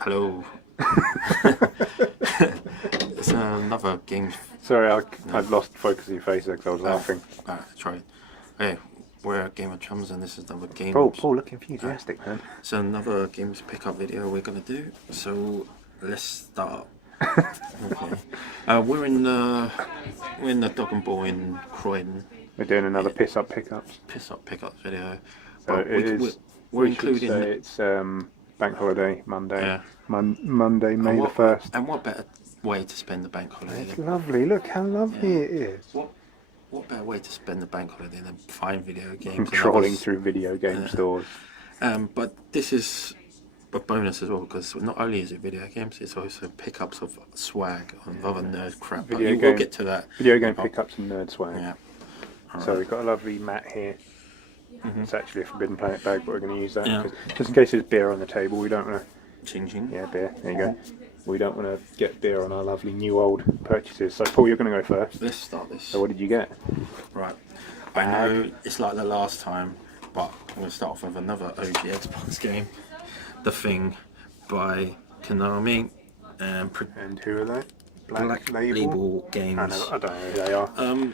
Hello. It's another game. Sorry, I've lost focus of your face because I was laughing. Try it. Hey, we're Game Chums, and this is another game. Paul, look enthusiastic, man. It's another games pickup video we're gonna do. So let's start. Okay. We're in the Dog and Ball in Croydon. We're doing another piss up pickups. Piss up pickups video. So But it is. we're We should including. say it's bank holiday Monday. Yeah. Monday, May the 1st. And what better way to spend the bank holiday? It's lovely. Look how lovely it is. What better way to spend the bank holiday than find video games? I'm trawling through video game stores. But this is a bonus as well, because not only is it video games, it's also pickups of swag and other nerd crap. We'll get to that. Video game pickups and nerd swag. Yeah. So we've got a lovely mat here. It's actually a Forbidden Planet bag, but we're going to use that Yeah. just in case there's beer on the table. We don't want to. Ching ching. Yeah, beer. There you go. We don't want to get beer on our lovely new old purchases. So Paul, you're going to go first. Let's start this. So what did you get? Right. I know it's like the last time, but I'm going to start off with another OG Xbox game, The Thing, by Konami and And who are they? Black Label Games. I don't know who they are.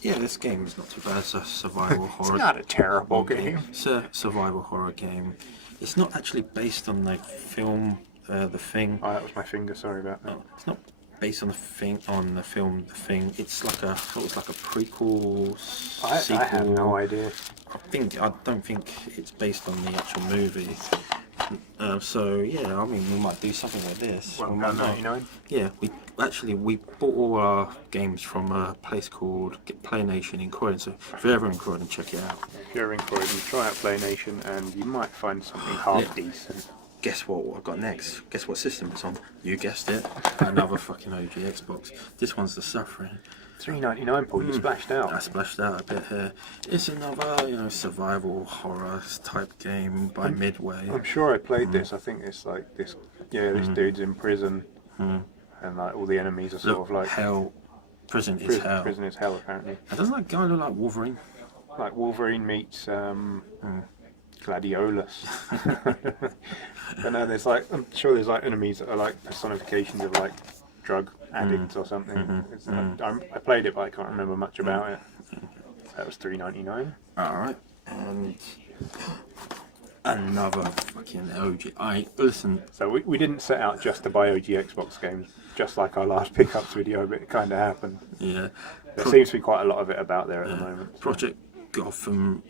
Yeah, this game is not too bad. It's a survival horror. It's not a terrible game. It's a survival horror game. It's not actually based on the film, The Thing. Oh, that was my finger. Sorry about that. It's not based on the film, The Thing. It's like a sort of like a prequel, sequel. I have no idea. I don't think it's based on the actual movie. So yeah, I mean, we might do something like this. Well, We might not. 99. Yeah, we bought all our games from a place called Play Nation in Croydon. So if you're ever in Croydon, check it out. If you're in Croydon, try out Play Nation, and you might find something half decent. Guess what I've got next? Guess what system it's on? You guessed it. Another fucking OG Xbox. This one's the Suffering. $3.99, Paul. You splashed out. I splashed out a bit here. It's another, survival horror type game by Midway. I'm sure I played this. I think it's like this. Yeah, this dude's in prison, and like all the enemies are sort of like hell. Prison is hell. Prison is hell, apparently. And doesn't that guy look like Wolverine? Like Wolverine meets Gladiolus. But no, there's like, I'm sure there's like enemies that are like personifications of like drug addicts or something. I played it, but I can't remember much about it. That was $3.99. Alright, and another fucking OG. Listen. So we didn't set out just to buy OG Xbox games, just like our last pickups video, but it kind of happened. Yeah. There seems to be quite a lot of it about there at the moment. Project Gotham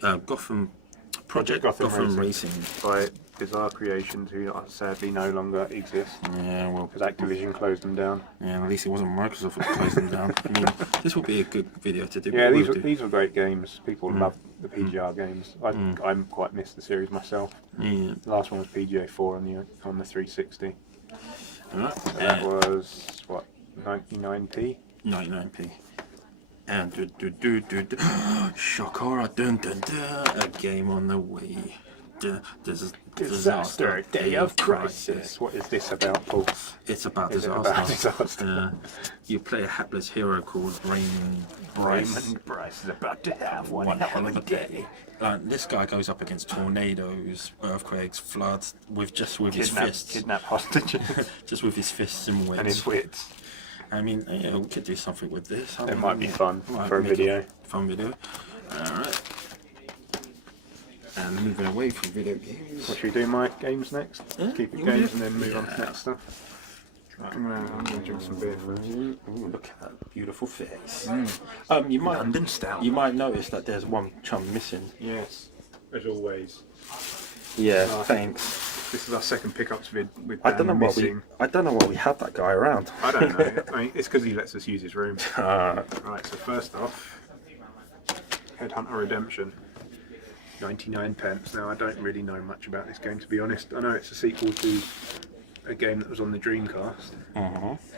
Racing. By Bizarre Creations, who sadly no longer exist. Yeah, well, because Activision closed them down. Yeah, at least it wasn't Microsoft that closed them down. I mean, this will be a good video to do. Yeah, these were great games. People love the PGR games. I quite missed the series myself. Yeah. The last one was PGA 4 on the 360. Right. So that was what, 99p. 99p. And Shakara, a game on the way. Disaster, Day of Crisis. What is this about, Paul? It's about Is disaster. it about disaster? You play a hapless hero called Raymond Bryce. Raymond Bryce is about to have one hell of a day. This guy goes up against tornadoes, earthquakes, floods, with his fists. Kidnap hostages. Just with his fists and wits. And his wits. I mean, yeah, we could do something with this. It might be fun for a video. Fun video. Alright. And moving away from video games. What, should we do my games next? Yeah, Keep it you games do. and then move on to next stuff. Right, I'm gonna drink some beer first. Ooh, look at that beautiful face. You London Stout. You might notice that there's one chum missing. Yes, as always. Yeah, Oh, thanks. This is our second pickups vid with I don't know missing. why we had that guy around. I don't know. I mean, it's because he lets us use his room. Uh, Right, so first off, Headhunter Redemption. 99p. Now, I don't really know much about this game, to be honest. I know it's a sequel to a game that was on the Dreamcast.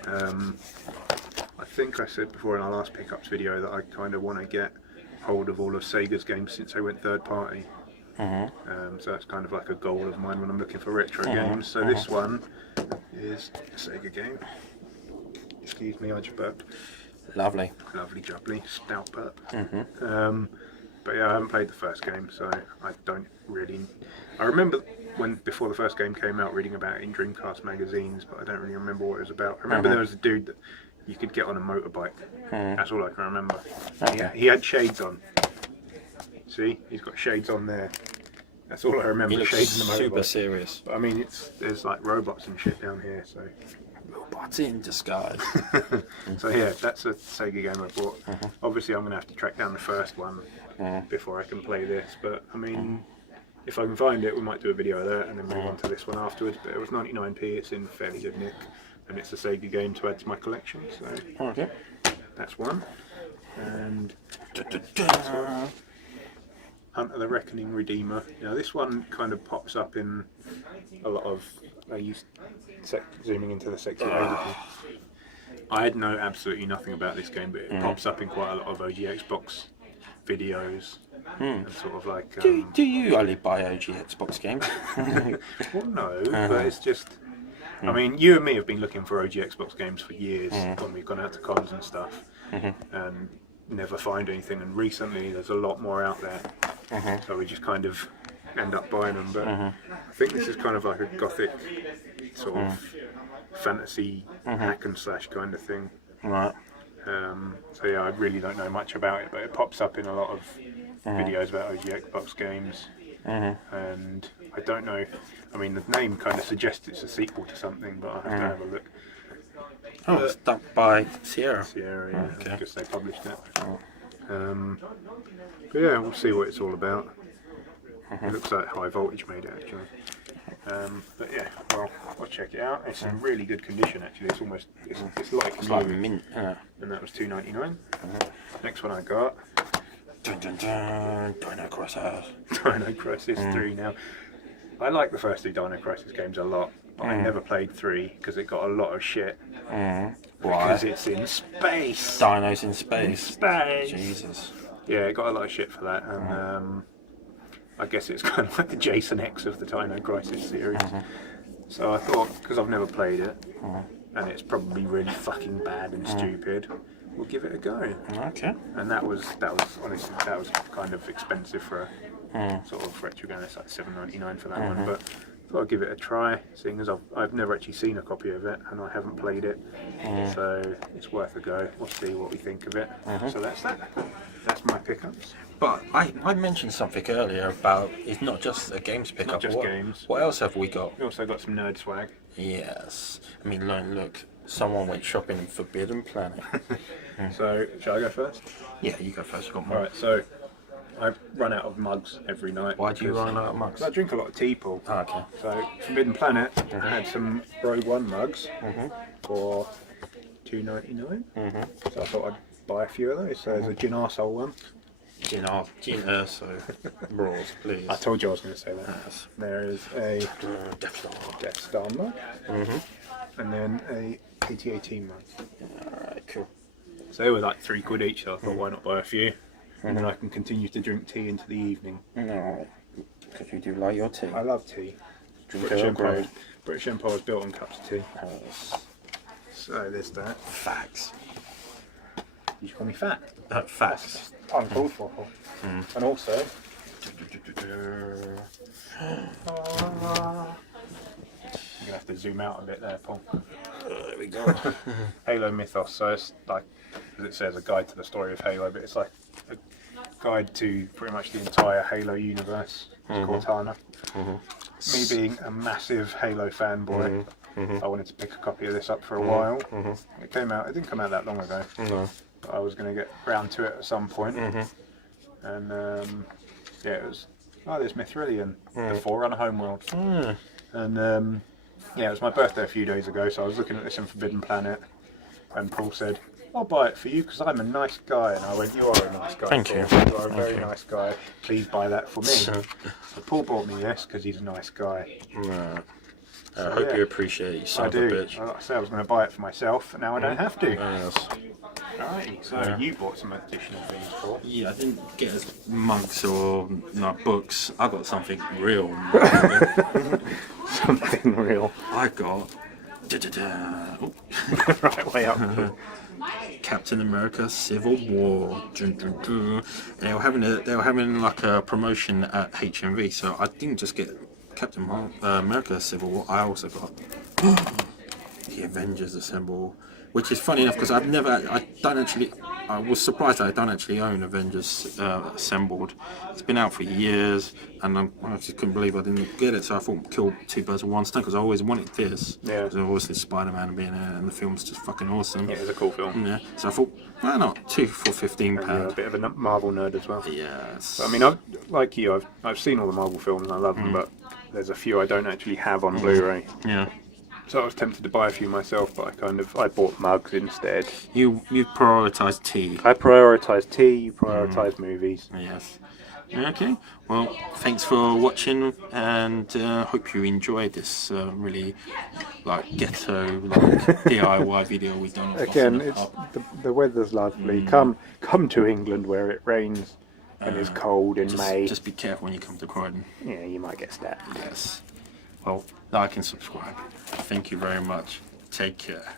I think I said before in our last pickups video that I kind of want to get hold of all of Sega's games since they went third party. So that's kind of like a goal of mine when I'm looking for retro games. So this one is a Sega game. Excuse me, I just burped. lovely. Lovely jubbly, stout burp. But yeah, I haven't played the first game, so I don't really. I remember before the first game came out, reading about it in Dreamcast magazines, but I don't really remember what it was about. I remember there was a dude that you could get on a motorbike. That's all I can remember. Okay. He had shades on. See, he's got shades on there. That's all I remember. He looks shades on the motorbike. super serious. But, I mean, there's like robots and shit down here, so. Robots in disguise. So yeah, that's a Sega game I bought. Obviously, I'm going to have to track down the first one before I can play this. But I mean, if I can find it, we might do a video of that and then move on to this one afterwards. But it was 99p. It's in fairly good nick, and it's a Sega game to add to my collection. So Okay. that's one. And Hunt of the Reckoning Redeemer. Now this one kind of pops up in a lot of. I used zooming into the section. I had absolutely nothing about this game, but it pops up in quite a lot of OG Xbox videos and sort of like. Do you only buy OG Xbox games? Well, no, but it's just. I mean, you and me have been looking for OG Xbox games for years when we've gone out to cons and stuff, and never find anything. And recently, there's a lot more out there, so we just kind of end up buying them. But I think this is kind of like a gothic sort of fantasy hack and slash kind of thing. Right. So yeah, I really don't know much about it, but it pops up in a lot of videos about OG Xbox games. And I don't know. I mean, the name kind of suggests it's a sequel to something, but I have to have a look. Oh, it's done by Sierra. Sierra, yeah, Okay. I guess they published it. But yeah, we'll see what it's all about. It looks like High Voltage made it actually. But yeah, well, I'll check it out. It's in really good condition actually. It's almost it's like It's like new, mint. and that was $2.99. Next one I got. Dun dun dun. Dinocras. Dino Crisis 3 now. I like the first two Dino Crisis games a lot, but I never played 3 because it got a lot of shit. Why? Because it's in space. Dinos in space. Space. Jesus. Yeah, it got a lot of shit for that, and I guess it's kind of like the Jason X of the Dino Crisis series. So I thought, because I've never played it, and it's probably really fucking bad and stupid, we'll give it a go. Okay. And that was honestly kind of expensive for a sort of retro game. It's like $7.99 for that one, but I thought I'd give it a try, seeing as I've never actually seen a copy of it and I haven't played it, so it's worth a go. We'll see what we think of it. So that's that. That's my pickups. But I mentioned something earlier about it's not just a games pickup. Not just games. What else have we got? We also got some nerd swag. Yes. I mean, look. Someone went shopping in Forbidden Planet. So, shall I go first? Yeah, you go first. I've got more. Alright, so I run out of mugs every night. Why do you run out of mugs? I drink a lot of tea, Paul. Oh, okay. So, Forbidden Planet, I had some Rogue One mugs for $2.99. So I thought I'd buy a few of those. So there's a Gin Arsehole one. Gin Urso. Rules, please. I told you I was going to say that. Yes. There is a Death Star. Death Star mug. And then a AT-AT mug. Alright, cool. So they were like £3 each, so I thought why not buy a few? And then I can continue to drink tea into the evening. No, because you do like your tea. I love tea. Drink British Earl Grey. Empire was built on cups of tea. Yes. So there's that. Facts. You should call me fat. Facts. Uncalled for. And also, you're gonna have to zoom out a bit there, Paul. There we go. Halo Mythos. So it's like, as it says, a guide to the story of Halo, but it's like a guide to pretty much the entire Halo universe. It's Cortana. Me being a massive Halo fanboy, I wanted to pick a copy of this up for a while. It didn't come out that long ago. But I was going to get round to it at some point. And yeah, it was, there's Mithrillion, the Forerunner Homeworld. And yeah, it was my birthday a few days ago, so I was looking at this in Forbidden Planet, and Paul said, I'll buy it for you because I'm a nice guy. And I went, you are a nice guy. Thank you. You are a very nice guy. Please buy that for me. So Paul bought me this because he's a nice guy. Right. I So, hope yeah. you appreciate it, you son I of a do. bitch. Like I said, I was going to buy it for myself, and now I don't have to. Yes. Alrighty, so you bought some additional things, Paul. Yeah, I didn't get as mugs or books. I got something real. Something real. I got oh, Right, way up. Captain America: Civil War. And they were having like a promotion at HMV, so I didn't just get America Civil War, I also got the Avengers Assemble, which is funny enough because I was surprised that I don't actually own Avengers Assembled. It's been out for years, and I just couldn't believe I didn't get it. So I thought, kill two birds with one stone, because I always wanted this. Yeah. Because obviously Spider-Man being in it, and the film's just fucking awesome. Yeah, it's a cool film. Yeah. So I thought, why not? 2 for £15. And you're a bit of a Marvel nerd as well. Yes. I mean, I've seen all the Marvel films and I love them, but there's a few I don't actually have on Blu-ray. Yeah. So I was tempted to buy a few myself, but I bought mugs instead. You prioritise tea. I prioritise tea, you prioritise movies. Yes. Okay. Well, thanks for watching, and hope you enjoyed this really ghetto DIY video we've done. Again, the weather's lovely. Come to England where it rains and is cold in May. Just be careful when you come to Croydon. Yeah, you might get stabbed. Yes. Well, like and subscribe. Thank you very much. Take care.